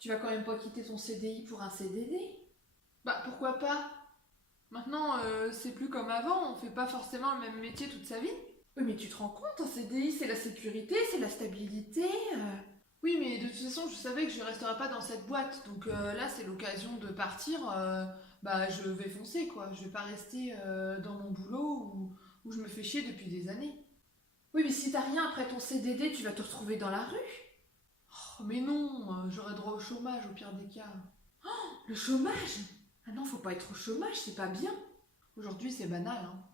Tu vas quand même pas quitter ton CDI pour un CDD? Bah pourquoi pas? Maintenant, c'est plus comme avant, on fait pas forcément le même métier toute sa vie. Oui, mais tu te rends compte, un CDI, c'est la sécurité, c'est la stabilité. Oui, mais de toute façon, je savais que je resterais pas dans cette boîte, donc là, c'est l'occasion de partir. Bah, je vais foncer, quoi. Je vais pas rester dans mon boulot où je me fais chier depuis des années. Oui, mais si t'as rien après ton CDD, tu vas te retrouver dans la rue. Oh, mais non, j'aurai droit au chômage au pire des cas. Le chômage? Ah non, faut pas être au chômage, c'est pas bien. Aujourd'hui, c'est banal, hein.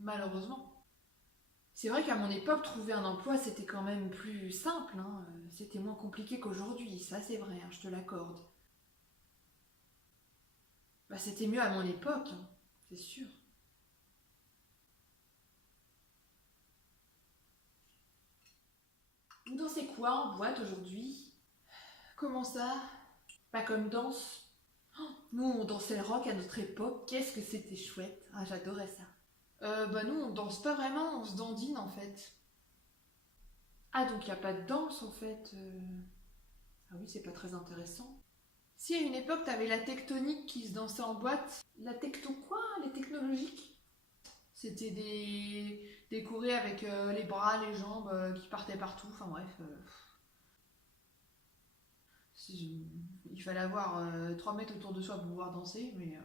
Malheureusement. C'est vrai qu'à mon époque, trouver un emploi, c'était quand même plus simple, hein. C'était moins compliqué qu'aujourd'hui, ça c'est vrai, hein, je te l'accorde. Bah, c'était mieux à mon époque, hein, c'est sûr. Vous dansez quoi en boîte aujourd'hui? Comment ça? Pas comme danse. Nous, on dansait le rock à notre époque, qu'est-ce que c'était chouette. Ah, j'adorais ça. Bah nous, on danse pas vraiment, on se dandine en fait. Ah, donc il n'y a pas de danse en fait. Ah oui, c'est pas très intéressant. Si à une époque t'avais la tectonique qui se dansait en boîte, la tecto quoi? Les technologiques? C'était des courées avec les bras, les jambes qui partaient partout, enfin bref. Il fallait avoir 3 mètres autour de soi pour pouvoir danser, mais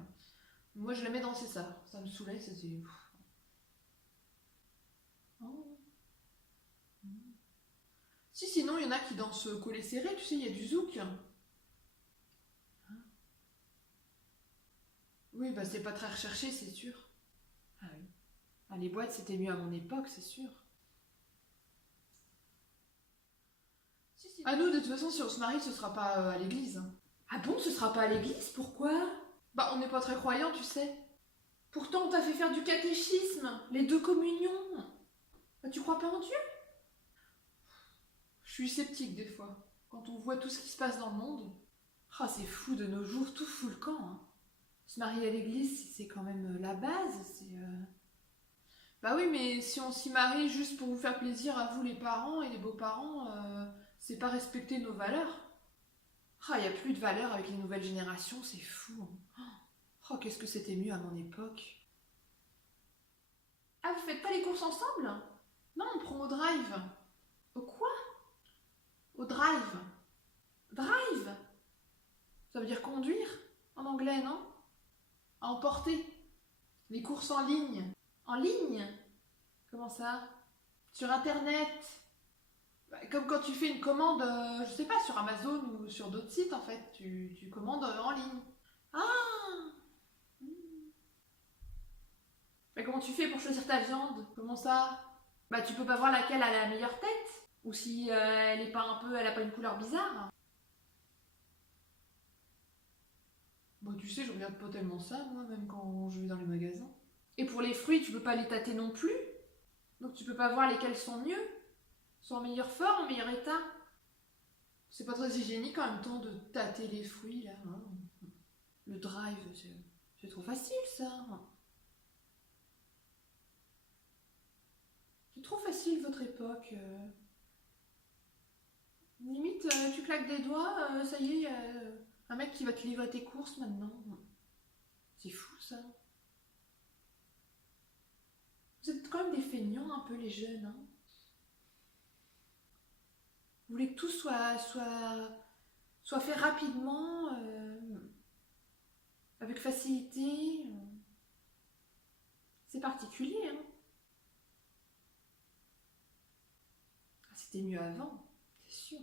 moi je l'aimais danser ça. Ça me saoulait, c'était. Oh. Si, sinon il y en a qui dansent collé serré, tu sais, il y a du zouk. Oui, bah c'est pas très recherché, c'est sûr. Ah oui. Ah, les boîtes, c'était mieux à mon époque, c'est sûr. Si, si. Ah, nous, de toute façon, si on se marie, ce sera pas à l'église, hein. Ah bon, ce sera pas à l'église? Pourquoi? Bah, on n'est pas très croyants, tu sais. Pourtant, on t'a fait faire du catéchisme, les 2 communions. Bah, tu crois pas en Dieu? Je suis sceptique des fois, quand on voit tout ce qui se passe dans le monde. Ah, c'est fou de nos jours, tout fout le camp, hein. Se marier à l'église, c'est quand même la base, Bah oui, mais si on s'y marie juste pour vous faire plaisir à vous les parents et les beaux-parents, c'est pas respecter nos valeurs. Ah, y a plus de valeurs avec les nouvelles générations, c'est fou, hein. Oh, qu'est-ce que c'était mieux à mon époque. Ah, vous faites pas les courses ensemble? Non, on prend au drive. Au quoi? Au drive. Drive? Ça veut dire conduire en anglais, non? À emporter. Les courses en ligne. En ligne? Comment ça? Sur internet? Bah, comme quand tu fais une commande, je sais pas, sur Amazon ou sur d'autres sites en fait, tu commandes en ligne. Ah! Mais comment tu fais pour choisir ta viande? Comment ça? Bah tu peux pas voir laquelle a la meilleure tête? Ou si elle est pas un peu, elle a pas une couleur bizarre? Bah tu sais, je regarde pas tellement ça moi, même quand je vais dans les magasins. Et pour les fruits, tu peux pas les tâter non plus? Donc tu peux pas voir lesquels sont mieux? Sont en meilleure forme, en meilleur état? C'est pas très hygiénique en même temps de tâter les fruits là, hein. Le drive, c'est trop facile ça. C'est trop facile votre époque. Limite, tu claques des doigts, ça y est, y a un mec qui va te livrer tes courses maintenant. C'est fou ça. Vous êtes quand même des feignants un peu les jeunes, hein. Vous voulez que tout soit fait rapidement, avec facilité. C'est particulier, hein. Ah, c'était mieux avant, c'est sûr.